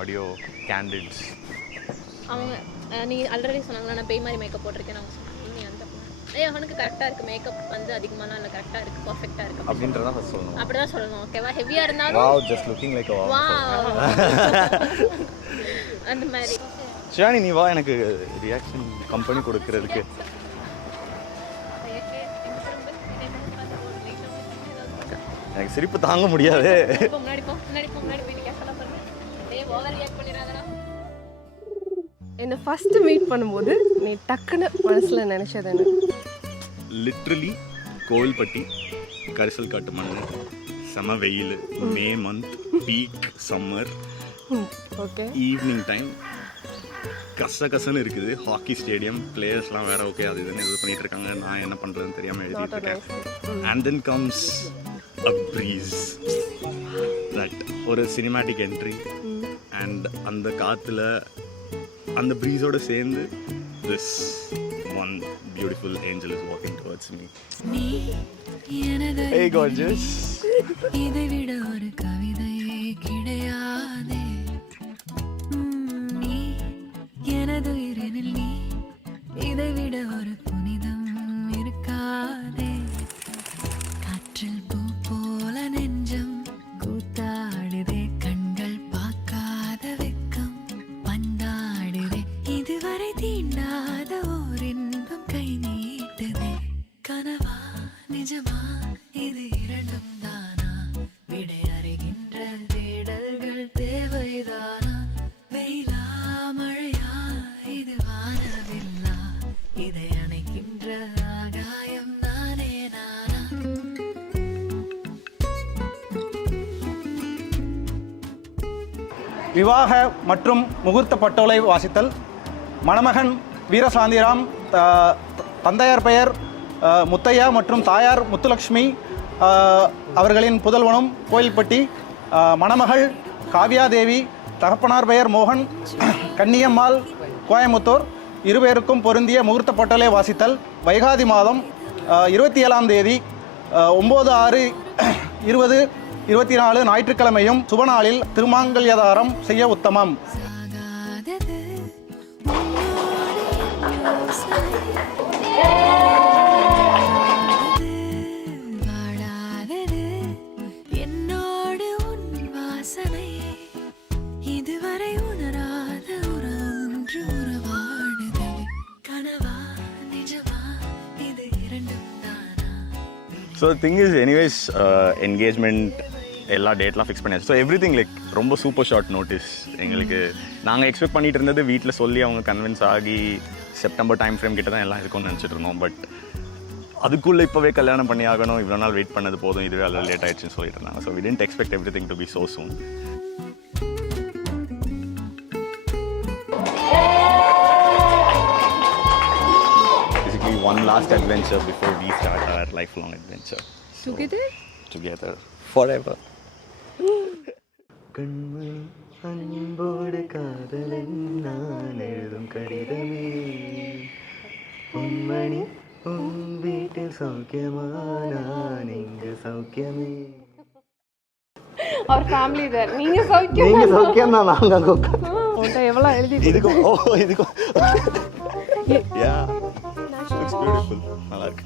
Audio கேண்டிட்ஸ். அவங்க நீ already சொன்னாங்களா நான் பேய் மாதிரி மேக்கப் போட்டிருக்கேன் அவங்க சொன்னாங்க. நீ அந்த அவனுக்கு கரெக்டாக இருக்குது மேக்கப் வந்து அதிகமாலாம் இல்லை, கரெக்டாக இருக்குது, பர்ஃபெக்டாக இருக்குது அப்படின்றதான் ஃபர்ஸ்ட் சொல்லணும். அப்படி தான் சொல்லணும். ஓகேவா? ஹெவியாக இருந்தாலும் wow just looking like a wow அந்த மாதிரி. ஷியானி நீ வா, எனக்கு ரியாக்ஷன் கம்பெனி கொடுக்கறதுக்கு. எனக்கு சிரிப்பு தாங்க முடியாது. என்னை ஃபர்ஸ்ட் மீட் பண்ணும்போது நீ டக்குன்னு மனசில் நினச்சது என்ன? லிட்ரலி கோவில்பட்டி கரிசல் காட்டு மண், செம வெயில், May month, peak summer, okay, evening time, கசன்னு இருக்குது. ஹாக்கி ஸ்டேடியம், பிளேயர்ஸ்லாம் வேற ஓகே அது இதுன்னு இது பண்ணிட்டு இருக்காங்க. நான் என்ன பண்ணுறதுன்னு தெரியாமல் எழுதிட்டு இருக்கேன். And then comes a breeze, that ஒரு சினிமேட்டிக் என்ட்ரி. அண்ட் அந்த காற்றுல அந்த ப்ரீஸோடு சேர்ந்து this one beautiful angel is walking towards me. Hey gorgeous. இதை விட ஒரு கவிதை கிடையாதே, நீ எனது உயிரினில், நீ இதை விட ஒரு புனிதம் இருக்காதே. காற்றில் பூ போல நெஞ்சம் கூத்தாடுதே, கண்கள் பார்க்காத வெக்கம் பந்தாடுதே, இதுவரை தீண்டாத ஓர் இன்பம் கை நீட்டுதே. கனவா நிஜமா இது இரண்டும் தானா, விடை அறிகின்ற தேடல்கள் தேவைதானா, வெயிலா மழையா இது வானவில்லா, இதை அணைக்கின்ற ஆகாயம் நானே நானா. விவாக மற்றும் முகூர்த்த பட்டோலை வாசித்தல். மணமகன் வீரசாந்திராம், தந்தையார் பெயர் முத்தையா மற்றும் தாயார் முத்துலக்ஷ்மி, அவர்களின் புதல்வனும் கோயில்பட்டி. மணமகள் காவ்யாதேவி, தகப்பனார் பெயர் மோகன், கன்னியம்மாள் கோயமுத்தூர். இருவேருக்கும் பொருந்திய முகூர்த்த பட்டோலை வாசித்தல். வைகாதி மாதம் 27ஆம் தேதி 9/6/2024 ஞாயிற்றுக்கிழமையும் சுபநாளில் திருமாங்கல்யதாரம் செய்ய உத்தமம். So the thing is, anyways, engagement எல்லா டேட்லாம் ஃபிக்ஸ் பண்ணியாச்சு. ஸோ எவ்ரி திங் லைக் ரொம்ப சூப்பர் ஷார்ட் நோட்டீஸ். எங்களுக்கு நாங்கள் எக்ஸ்பெக்ட் பண்ணிட்டு இருந்தது வீட்டில் சொல்லி அவங்க கன்வின்ஸ் ஆகி செப்டம்பர் டைம் ஃப்ரேம் கிட்ட தான் எல்லாம் இருக்கும்னு நினச்சிட்டு இருந்தோம். பட் அதுக்குள்ளே இப்போவே கல்யாணம் பண்ணி ஆகணும், இவ்வளோ நாள் வெயிட் பண்ணது போதும், இதுவே அதில் லேட் ஆகிடுச்சுன்னு சொல்லிட்டு இருந்தாங்க. So we didn't expect everything to be so soon. Basically one last adventure before we start our lifelong adventure. So, together forever. கண்மணி அன்போடு காதலன் நான் எழுதும் கடிதமே, பொன்மணி உன் வீட்டில் சௌக்கியமா, நான் இங்கு சௌக்கியமே. அவர் ஃபேமிலி தான். நீங்க சௌக்கியம், நீங்க சௌக்கியம் தான், நாங்க போட்டோ எவ்வளவு எழுதி இதுக்கு இதுக்கு யா இட்ஸ் பியூட்டிஃபுல். நல்லா இருக்கு.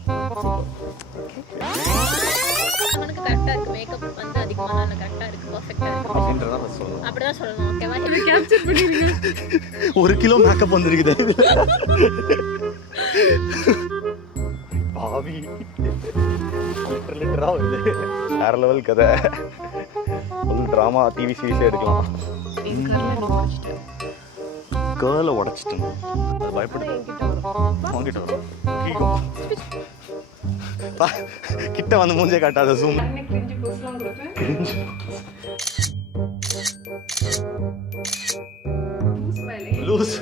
அவனுக்கு கரெக்டாக இருக்குது மேக்கப் வந்து அதிகமாக இல்லை, கரெக்டாக இருக்குது, பர்ஃபெக்டாக இருக்குது அப்படின்றதான் சொல்லணும். அப்படி தான் சொல்லணும். ஓகேவா? இதை கேப்சர் பண்ணிடுங்க. 1 கிலோ மேக்கப் வந்துருக்குது பாவி. லிட்டரா வருது. வேற லெவல் கதை. ஒரு ட்ராமா டிவி சீரிஸே எடுக்கலாம். கேர்ளை உடச்சிட்டேன். அது பயப்படுது. வாங்கிட்டு வரும் கிட்ட வந்து மூஞ்சே காட்டாத. Zoom loose.